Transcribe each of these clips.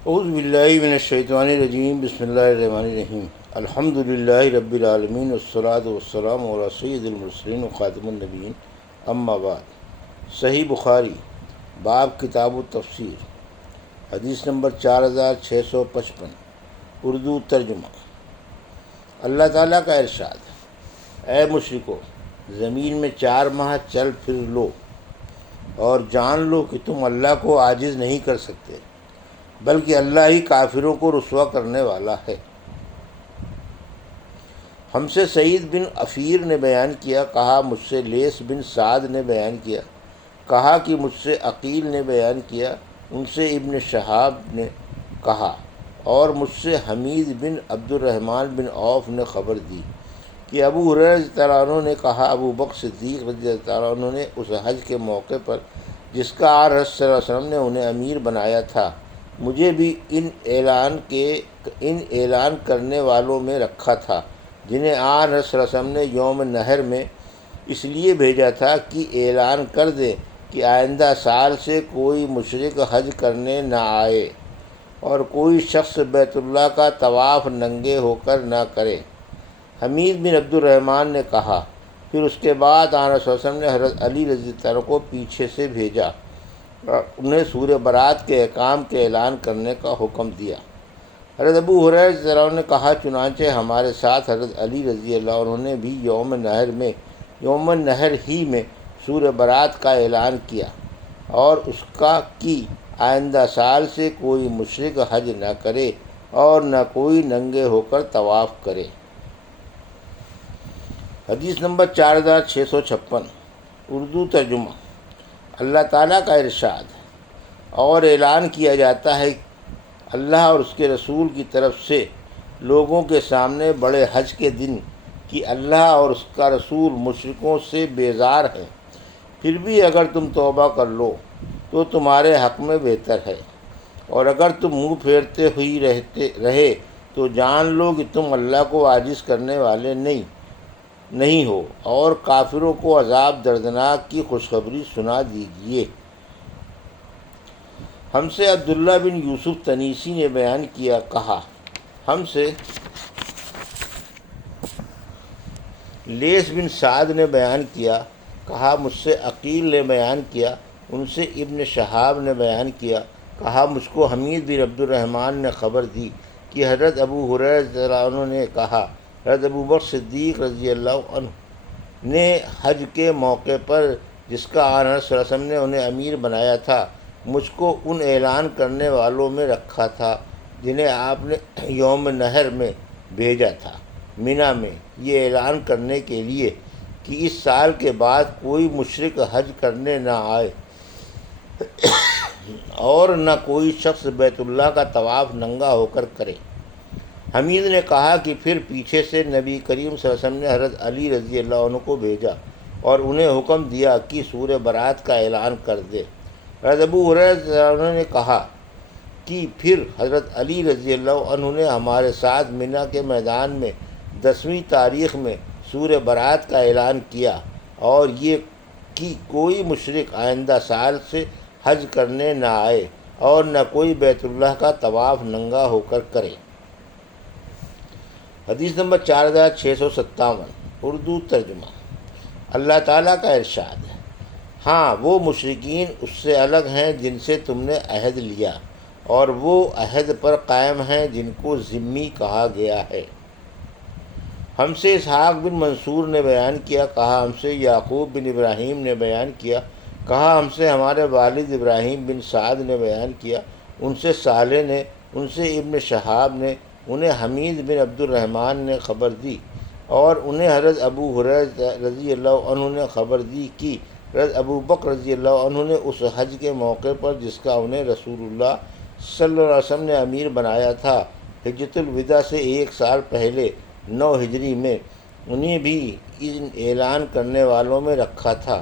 اعوذ باللہ من الشیطان الرجیم، بسم اللہ الرحمن الرحیم۔ الحمد للہ رب العالمین، والصلاة والسلام علی سید المرسلین وخاتم النبیین، اما بعد۔ صحیح بخاری، باب کتاب التفسیر، حدیث نمبر 4655، اردو ترجمہ۔ اللہ تعالیٰ کا ارشاد: اے مشرکو، زمین میں 4 ماہ چل پھر لو اور جان لو کہ تم اللہ کو عاجز نہیں کر سکتے، بلکہ اللہ ہی کافروں کو رسوا کرنے والا ہے۔ ہم سے سعید بن عفیر نے بیان کیا، کہا مجھ سے لیث بن سعد نے بیان کیا، کہا کہ مجھ سے عقیل نے بیان کیا، ان سے ابن شہاب نے کہا، اور مجھ سے حمید بن عبد الرحمن بن عوف نے خبر دی کہ ابو ہریرہ رضی اللہ عنہ نے کہا، ابو بکر صدیق رضی اللہ عنہ نے اس حج کے موقع پر جس کا حضرت صلی اللہ علیہ وسلم نے انہیں امیر بنایا تھا، مجھے بھی ان اعلان کرنے والوں میں رکھا تھا جنہیں حضرت صلی اللہ علیہ وسلم نے یوم نحر میں اس لیے بھیجا تھا کہ اعلان کر دیں کہ آئندہ سال سے کوئی مشرک حج کرنے نہ آئے اور کوئی شخص بیت اللہ کا طواف ننگے ہو کر نہ کرے۔ حمید بن عبد الرحمن نے کہا، پھر اس کے بعد حضرت صلی اللہ علیہ وسلم نے حضرت علی رضی اللہ عنہ کو پیچھے سے بھیجا اور انہیں سورہ برات کے احکام کے اعلان کرنے کا حکم دیا۔ حضرت ابو ہریرہ رضی اللہ عنہ نے کہا، چنانچہ ہمارے ساتھ حضرت علی رضی اللہ عنہ نے بھی یوم نحر ہی میں سورہ برات کا اعلان کیا اور اس کا کہ آئندہ سال سے کوئی مشرک حج نہ کرے اور نہ کوئی ننگے ہو کر طواف کرے۔ حدیث نمبر 4656، اردو ترجمہ۔ اللہ تعالیٰ کا ارشاد: اور اعلان کیا جاتا ہے اللہ اور اس کے رسول کی طرف سے لوگوں کے سامنے بڑے حج کے دن کہ اللہ اور اس کا رسول مشرکوں سے بیزار ہے، پھر بھی اگر تم توبہ کر لو تو تمہارے حق میں بہتر ہے، اور اگر تم منہ پھیرتے ہوئی رہے تو جان لو کہ تم اللہ کو عاجز کرنے والے نہیں ہو، اور کافروں کو عذاب دردناک کی خوشخبری سنا دیجیے۔ ہم سے عبداللہ بن یوسف تنیسی نے بیان کیا، کہا ہم سے لیث بن سعد نے بیان کیا، کہا مجھ سے عقیل نے بیان کیا، ان سے ابن شہاب نے بیان کیا، کہا مجھ کو حمید بن عبد الرحمن نے خبر دی کہ حضرت ابو ہریرہ رضی اللہ عنہ نے کہا، حضرت ابو بکر صدیق رضی اللہ عنہ نے حج کے موقع پر جس کا حضرت صلی اللہ علیہ وسلم نے انہیں امیر بنایا تھا، مجھ کو ان اعلان کرنے والوں میں رکھا تھا جنہیں آپ نے یوم نحر میں بھیجا تھا، مینا میں، یہ اعلان کرنے کے لیے کہ اس سال کے بعد کوئی مشرک حج کرنے نہ آئے اور نہ کوئی شخص بیت اللہ کا طواف ننگا ہو کر کرے۔ حمید نے کہا کہ پھر پیچھے سے نبی کریم صلی اللہ علیہ وسلم نے حضرت علی رضی اللہ عنہ کو بھیجا اور انہیں حکم دیا کہ سورہ برات کا اعلان کر دے۔ حضرت ابو ہریرہ رضی اللہ عنہ نے کہا کہ پھر حضرت علی رضی اللہ عنہ نے ہمارے ساتھ مینا کے میدان میں 10ویں تاریخ میں سورہ برات کا اعلان کیا اور یہ کہ کوئی مشرک آئندہ سال سے حج کرنے نہ آئے اور نہ کوئی بیت اللہ کا طواف ننگا ہو کر کرے۔ حدیث نمبر 4657، اردو ترجمہ۔ اللہ تعالیٰ کا ارشاد: ہاں، وہ مشرکین اس سے الگ ہیں جن سے تم نے عہد لیا، اور وہ عہد پر قائم ہیں جن کو ذمی کہا گیا ہے۔ ہم سے اسحاق بن منصور نے بیان کیا، کہا ہم سے یعقوب بن ابراہیم نے بیان کیا، کہا ہم سے ہمارے والد ابراہیم بن سعد نے بیان کیا، ان سے صالح نے، ان سے ابن شہاب نے، انہیں حمید بن عبد الرحمن نے خبر دی، اور انہیں حضرت ابو ہریرہ رضی اللہ عنہ نے خبر دی کہ حضرت ابو بکر رضی اللہ عنہ نے اس حج کے موقع پر جس کا انہیں رسول اللہ صلی اللہ علیہ وسلم نے امیر بنایا تھا، حجۃ الوداع سے 1 سال پہلے 9 ہجری میں، انہیں بھی ان اعلان کرنے والوں میں رکھا تھا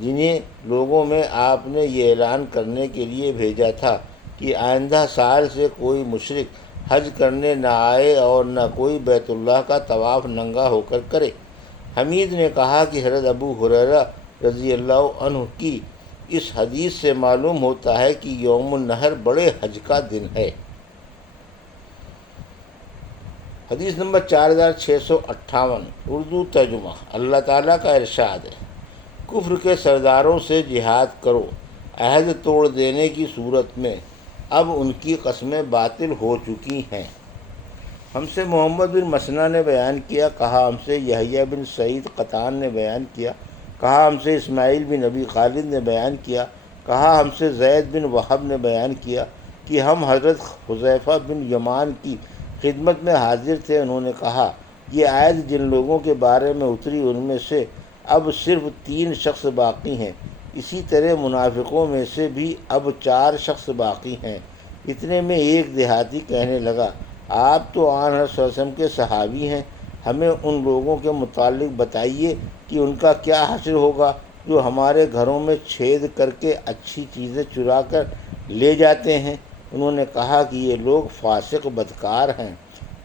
جنہیں لوگوں میں آپ نے یہ اعلان کرنے کے لیے بھیجا تھا کہ آئندہ سال سے کوئی مشرک حج کرنے نہ آئے اور نہ کوئی بیت اللہ کا طواف ننگا ہو کر کرے۔ حمید نے کہا کہ حضرت ابو ہریرہ رضی اللہ عنہ کی اس حدیث سے معلوم ہوتا ہے کہ یوم النحر بڑے حج کا دن ہے۔ حدیث نمبر 4658 اردو ترجمہ۔ اللہ تعالیٰ کا ارشاد ہے، کفر کے سرداروں سے جہاد کرو، عہد توڑ دینے کی صورت میں اب ان کی قسمیں باطل ہو چکی ہیں۔ ہم سے محمد بن مسنہ نے بیان کیا، کہا ہم سے یحییٰ بن سعید قطان نے بیان کیا، کہا ہم سے اسماعیل بن ابی خالد نے بیان کیا، کہا ہم سے زید بن وہب نے بیان کیا کہ ہم حضرت حذیفہ بن یمان کی خدمت میں حاضر تھے۔ انہوں نے کہا، یہ آیت جن لوگوں کے بارے میں اتری ان میں سے اب صرف 3 شخص باقی ہیں، اسی طرح منافقوں میں سے بھی اب 4 شخص باقی ہیں۔ اتنے میں ایک دیہاتی کہنے لگا، آپ تو آن حضرت صلی اللہ علیہ وسلم کے صحابی ہیں، ہمیں ان لوگوں کے متعلق بتائیے کہ ان کا کیا حشر ہوگا جو ہمارے گھروں میں چھید کر کے اچھی چیزیں چرا کر لے جاتے ہیں۔ انہوں نے کہا کہ یہ لوگ فاسق بدکار ہیں۔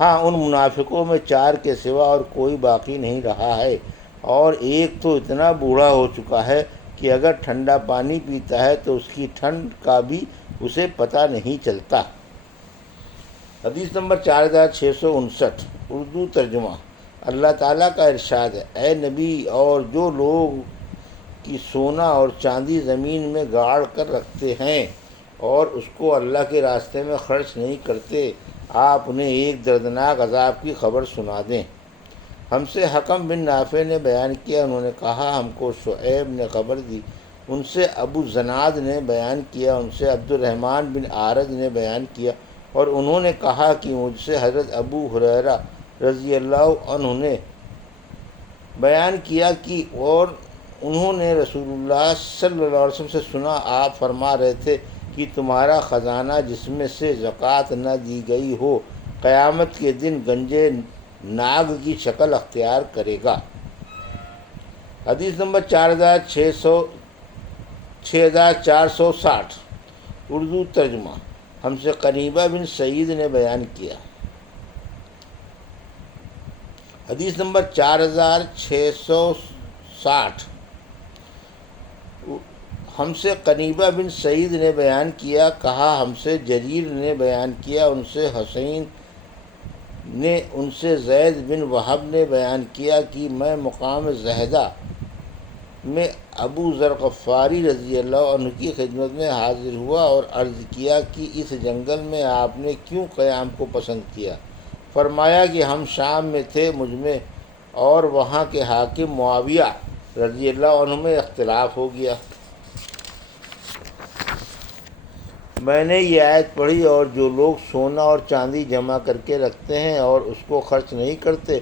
ہاں، ان منافقوں میں 4 کے سوا اور کوئی باقی نہیں رہا ہے، اور ایک تو اتنا بوڑھا ہو چکا ہے کہ اگر ٹھنڈا پانی پیتا ہے تو اس کی ٹھنڈ کا بھی اسے پتہ نہیں چلتا۔ حدیث نمبر 4659 اردو ترجمہ۔ اللہ تعالیٰ کا ارشاد ہے، اے نبی، اور جو لوگ کی سونا اور چاندی زمین میں گاڑ کر رکھتے ہیں اور اس کو اللہ کے راستے میں خرچ نہیں کرتے، آپ انہیں ایک دردناک عذاب کی خبر سنا دیں۔ ہم سے حکم بن نافع نے بیان کیا، انہوں نے کہا ہم کو شعیب نے خبر دی، ان سے ابو زناد نے بیان کیا، ان سے عبد الرحمن بن عارض نے بیان کیا، اور انہوں نے کہا کہ مجھ سے حضرت ابو ہریرہ رضی اللہ عنہ نے بیان کیا کہ اور انہوں نے رسول اللہ صلی اللہ علیہ وسلم سے سنا، آپ فرما رہے تھے کہ تمہارا خزانہ جس میں سے زکوٰۃ نہ دی گئی ہو قیامت کے دن گنجے ناگ کی شکل اختیار کرے گا۔ حدیث نمبر 6460 اردو ترجمہ۔ ہم سے قنیبہ بن سعید نے بیان کیا۔ حدیث نمبر 4660 ہم سے قنیبہ بن سعید نے بیان کیا، کہا ہم سے جریر نے بیان کیا، ان سے حسین نے، ان سے زید بن وہب نے بیان کیا کہ میں مقام زہدہ میں ابو ذر غفاری رضی اللہ عنہ کی خدمت میں حاضر ہوا اور عرض کیا کہ اس جنگل میں آپ نے کیوں قیام کو پسند کیا؟ فرمایا کہ ہم شام میں تھے، مجھ میں اور وہاں کے حاکم معاویہ رضی اللہ عنہ میں اختلاف ہو گیا۔ میں نے یہ آیت پڑھی، اور جو لوگ سونا اور چاندی جمع کر کے رکھتے ہیں اور اس کو خرچ نہیں کرتے،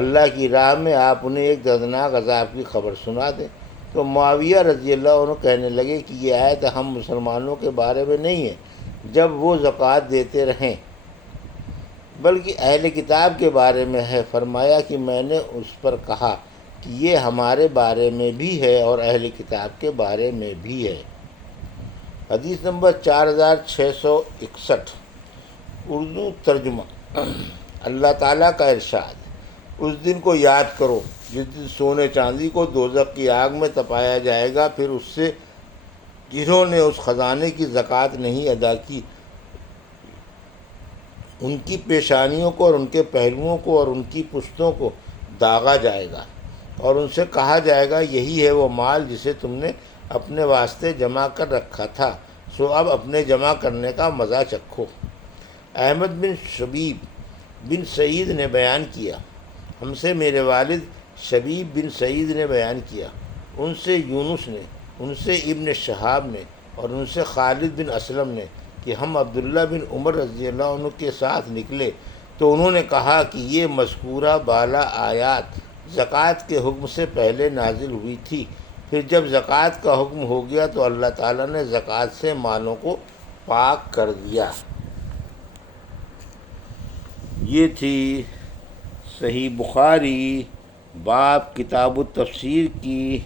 اللہ کی راہ میں آپ انہیں ایک دردناک عذاب کی خبر سنا دیں۔ تو معاویہ رضی اللہ عنہ کہنے لگے کہ یہ آیت ہم مسلمانوں کے بارے میں نہیں ہے جب وہ زکوٰۃ دیتے رہیں، بلکہ اہل کتاب کے بارے میں ہے۔ فرمایا کہ میں نے اس پر کہا کہ یہ ہمارے بارے میں بھی ہے اور اہل کتاب کے بارے میں بھی ہے۔ حدیث نمبر 4661 اردو ترجمہ۔ اللہ تعالیٰ کا ارشاد، اس دن کو یاد کرو جس دن سونے چاندی کو دوزخ کی آگ میں تپایا جائے گا، پھر اس سے جنہوں نے اس خزانے کی زکوٰۃ نہیں ادا کی ان کی پیشانیوں کو اور ان کے پہلوؤں کو اور ان کی پشتوں کو داغا جائے گا، اور ان سے کہا جائے گا یہی ہے وہ مال جسے تم نے اپنے واسطے جمع کر رکھا تھا، سو اب اپنے جمع کرنے کا مزہ چکھو۔ احمد بن شبیب بن سعید نے بیان کیا، ہم سے میرے والد شبیب بن سعید نے بیان کیا، ان سے یونس نے، ان سے ابن شہاب نے، اور ان سے خالد بن اسلم نے کہ ہم عبداللہ بن عمر رضی اللہ عنہ کے ساتھ نکلے تو انہوں نے کہا کہ یہ مذکورہ بالا آیات زکوٰۃ کے حکم سے پہلے نازل ہوئی تھی، پھر جب زکوٰۃ کا حکم ہو گیا تو اللہ تعالیٰ نے زکوٰۃ سے مالوں کو پاک کر دیا۔ یہ تھی صحیح بخاری باب کتاب التفسیر کی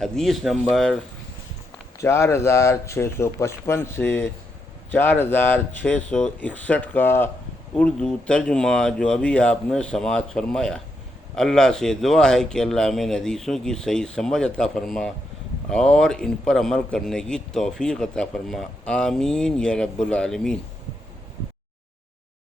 حدیث نمبر 4655 سے 4661 کا اردو ترجمہ جو ابھی آپ نے سماعت فرمایا۔ اللہ سے دعا ہے کہ اللہ ہمیں ان حدیثوں کی صحیح سمجھ عطا فرما اور ان پر عمل کرنے کی توفیق عطا فرما، آمین یا رب العالمین۔